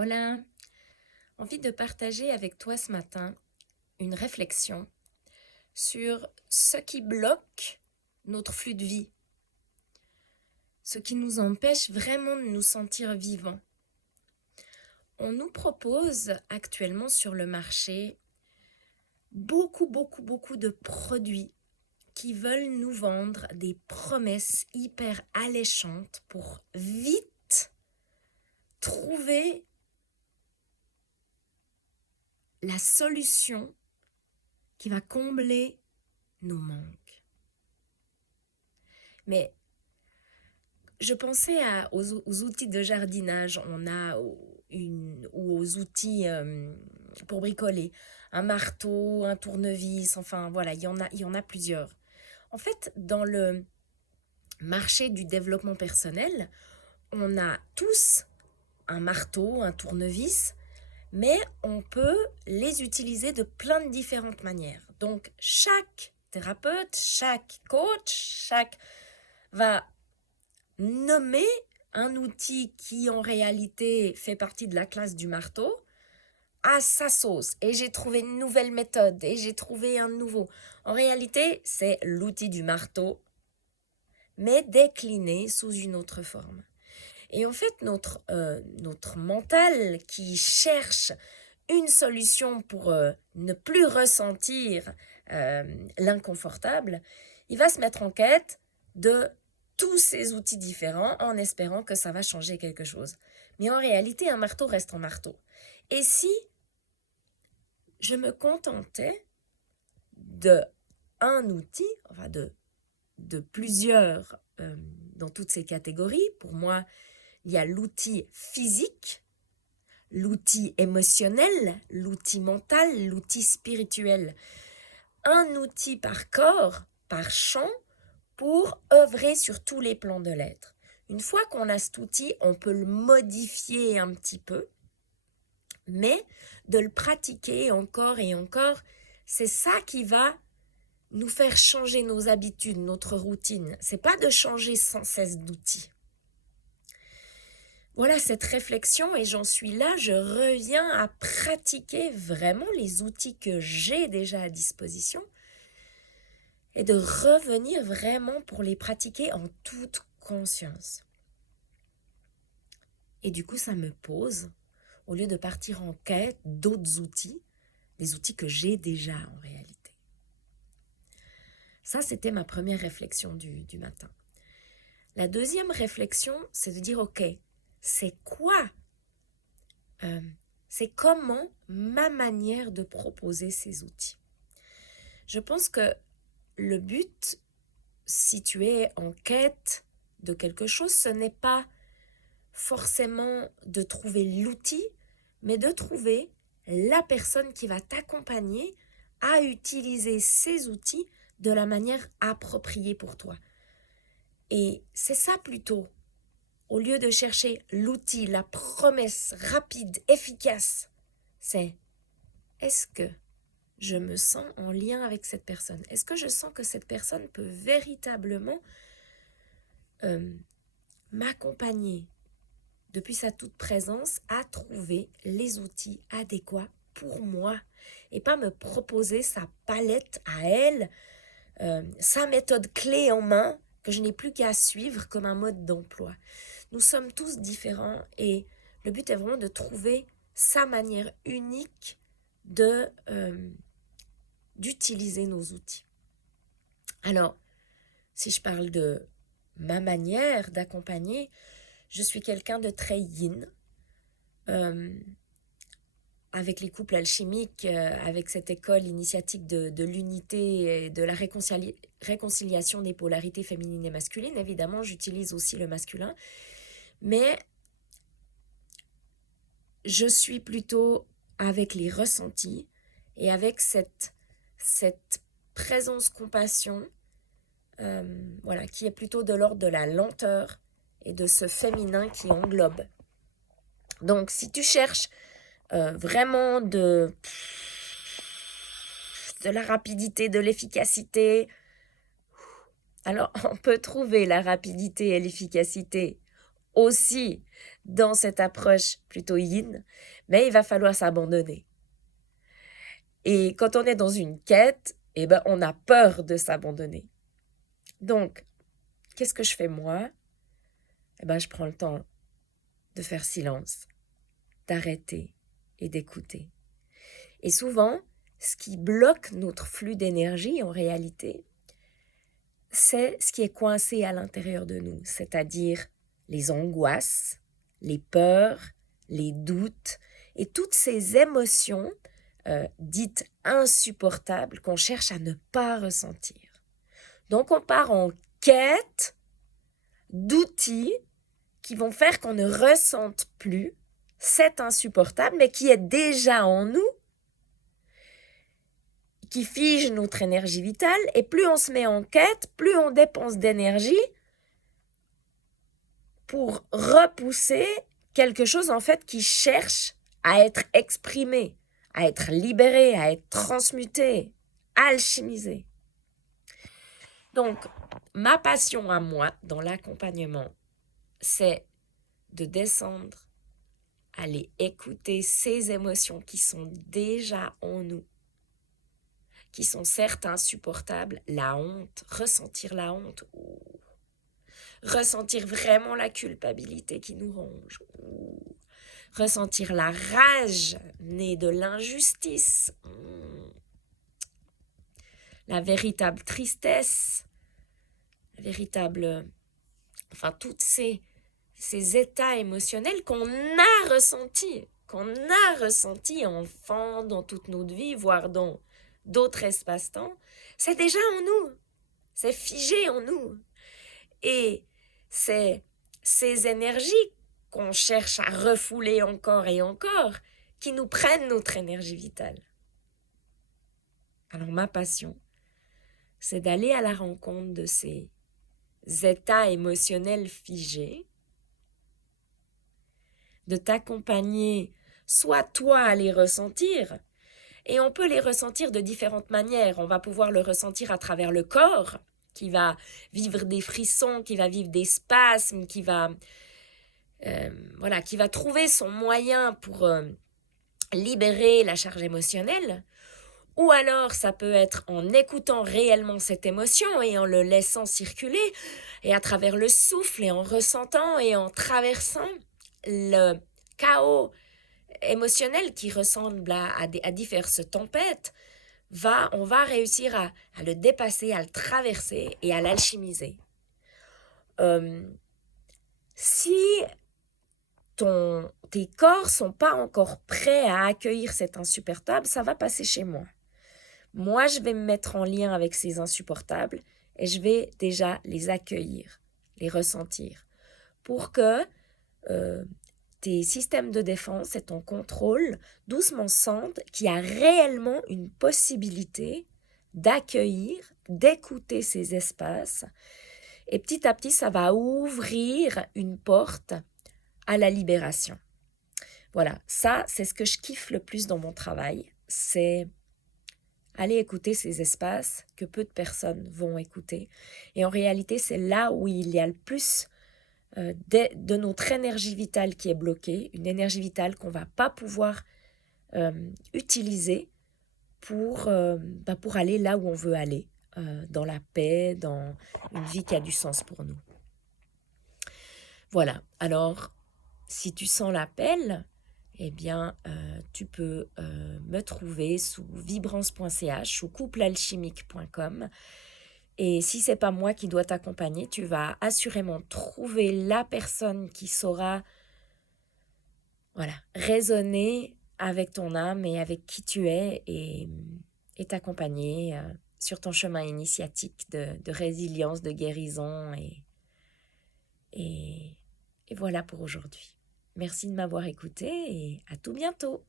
Hola, envie de partager avec toi ce matin une réflexion sur ce qui bloque notre flux de vie, ce qui nous empêche vraiment de nous sentir vivants. On nous propose actuellement sur le marché beaucoup de produits qui veulent nous vendre des promesses hyper alléchantes pour vite trouver la solution qui va combler nos manques. Mais je pensais aux outils de jardinage, ou aux outils pour bricoler, un marteau, un tournevis, enfin voilà, il y en a plusieurs. En fait, dans le marché du développement personnel, on a tous un marteau, un tournevis, mais on peut les utiliser de plein de différentes manières. Donc chaque thérapeute, chaque coach, chaque va nommer un outil qui en réalité fait partie de la classe du marteau à sa sauce. Et j'ai trouvé une nouvelle méthode et j'ai trouvé un nouveau. En réalité, c'est l'outil du marteau, mais décliné sous une autre forme. Et en fait, notre mental qui cherche une solution pour ne plus ressentir l'inconfortable, il va se mettre en quête de tous ces outils différents en espérant que ça va changer quelque chose. Mais en réalité, un marteau reste un marteau. Et si je me contentais de un outil, enfin de plusieurs dans toutes ces catégories, pour moi, il y a l'outil physique, l'outil émotionnel, l'outil mental, l'outil spirituel. Un outil par corps, par champ, pour œuvrer sur tous les plans de l'être. Une fois qu'on a cet outil, on peut le modifier un petit peu, mais de le pratiquer encore et encore, c'est ça qui va nous faire changer nos habitudes, notre routine. C'est pas de changer sans cesse d'outils. Voilà cette réflexion et j'en suis là, je reviens à pratiquer vraiment les outils que j'ai déjà à disposition et de revenir vraiment pour les pratiquer en toute conscience. Et du coup, ça me pose, au lieu de partir en quête d'autres outils, des outils que j'ai déjà en réalité. Ça, c'était ma première réflexion du matin. La deuxième réflexion, c'est de dire, ok, c'est quoi c'est comment ma manière de proposer ces outils. Je pense que le but, si tu es en quête de quelque chose, ce n'est pas forcément de trouver l'outil, mais de trouver la personne qui va t'accompagner à utiliser ces outils de la manière appropriée pour toi. Et c'est ça plutôt, au lieu de chercher l'outil, la promesse rapide, efficace, c'est est-ce que je me sens en lien avec cette personne? Est-ce que je sens que cette personne peut véritablement m'accompagner depuis sa toute présence à trouver les outils adéquats pour moi et pas me proposer sa palette à elle, sa méthode clé en main que je n'ai plus qu'à suivre comme un mode d'emploi. Nous sommes tous différents et le but est vraiment de trouver sa manière unique d'utiliser nos outils. Alors, si je parle de ma manière d'accompagner, je suis quelqu'un de très yin, avec les couples alchimiques, avec cette école initiatique de l'unité et de la réconciliation des polarités féminines et masculines. Évidemment, j'utilise aussi le masculin, mais je suis plutôt avec les ressentis et avec cette présence compassion, voilà, qui est plutôt de l'ordre de la lenteur et de ce féminin qui englobe. Donc, si tu cherches vraiment de la rapidité, de l'efficacité, alors on peut trouver la rapidité et l'efficacité aussi dans cette approche plutôt yin, mais il va falloir s'abandonner. Et quand on est dans une quête, eh ben, on a peur de s'abandonner. Donc, qu'est-ce que je fais moi? Eh ben, je prends le temps de faire silence, d'arrêter et d'écouter. Et souvent, ce qui bloque notre flux d'énergie en réalité, c'est ce qui est coincé à l'intérieur de nous, c'est-à-dire les angoisses, les peurs, les doutes et toutes ces émotions dites insupportables qu'on cherche à ne pas ressentir. Donc on part en quête d'outils qui vont faire qu'on ne ressente plus cet insupportable, mais qui est déjà en nous, qui fige notre énergie vitale, et plus on se met en quête, plus on dépense d'énergie pour repousser quelque chose en fait qui cherche à être exprimé, à être libéré, à être transmuté, alchimisé. Donc, ma passion à moi dans l'accompagnement, c'est de descendre, aller écouter ces émotions qui sont déjà en nous, qui sont certes insupportables, la honte, ressentir la honte, ressentir vraiment la culpabilité qui nous ronge, ressentir la rage née de l'injustice, la véritable tristesse, la véritable... Enfin, toutes ces états émotionnels qu'on a ressentis enfant, dans toute notre vie, voire dans d'autres espaces-temps, c'est déjà en nous, c'est figé en nous. Et c'est ces énergies qu'on cherche à refouler encore et encore qui nous prennent notre énergie vitale. Alors ma passion, c'est d'aller à la rencontre de ces états émotionnels figés, de t'accompagner soit toi à les ressentir, et on peut les ressentir de différentes manières. On va pouvoir le ressentir à travers le corps, qui va vivre des frissons, qui va vivre des spasmes, qui va trouver son moyen pour libérer la charge émotionnelle. Ou alors ça peut être en écoutant réellement cette émotion et en le laissant circuler, et à travers le souffle et en ressentant et en traversant le chaos émotionnel qui ressemble à diverses tempêtes, on va réussir à le dépasser, à le traverser et à l'alchimiser. Si tes corps sont pas encore prêts à accueillir cet insupportable, ça va passer chez moi. Moi, je vais me mettre en lien avec ces insupportables et je vais déjà les accueillir, les ressentir, pour que tes systèmes de défense et ton contrôle doucement sentent qu'il y a réellement une possibilité d'accueillir, d'écouter ces espaces. Et petit à petit, ça va ouvrir une porte à la libération. Voilà, ça, c'est ce que je kiffe le plus dans mon travail, c'est aller écouter ces espaces que peu de personnes vont écouter. Et en réalité, c'est là où il y a le plus de notre énergie vitale qui est bloquée, une énergie vitale qu'on ne va pas pouvoir utiliser pour aller là où on veut aller, dans la paix, dans une vie qui a du sens pour nous. Voilà, alors si tu sens l'appel, eh bien, tu peux me trouver sous vibrance.ch ou couplealchimique.com. Et si c'est pas moi qui dois t'accompagner, tu vas assurément trouver la personne qui saura résonner avec ton âme et avec qui tu es et t'accompagner sur ton chemin initiatique de résilience, de guérison. Et voilà pour aujourd'hui. Merci de m'avoir écouté et à tout bientôt.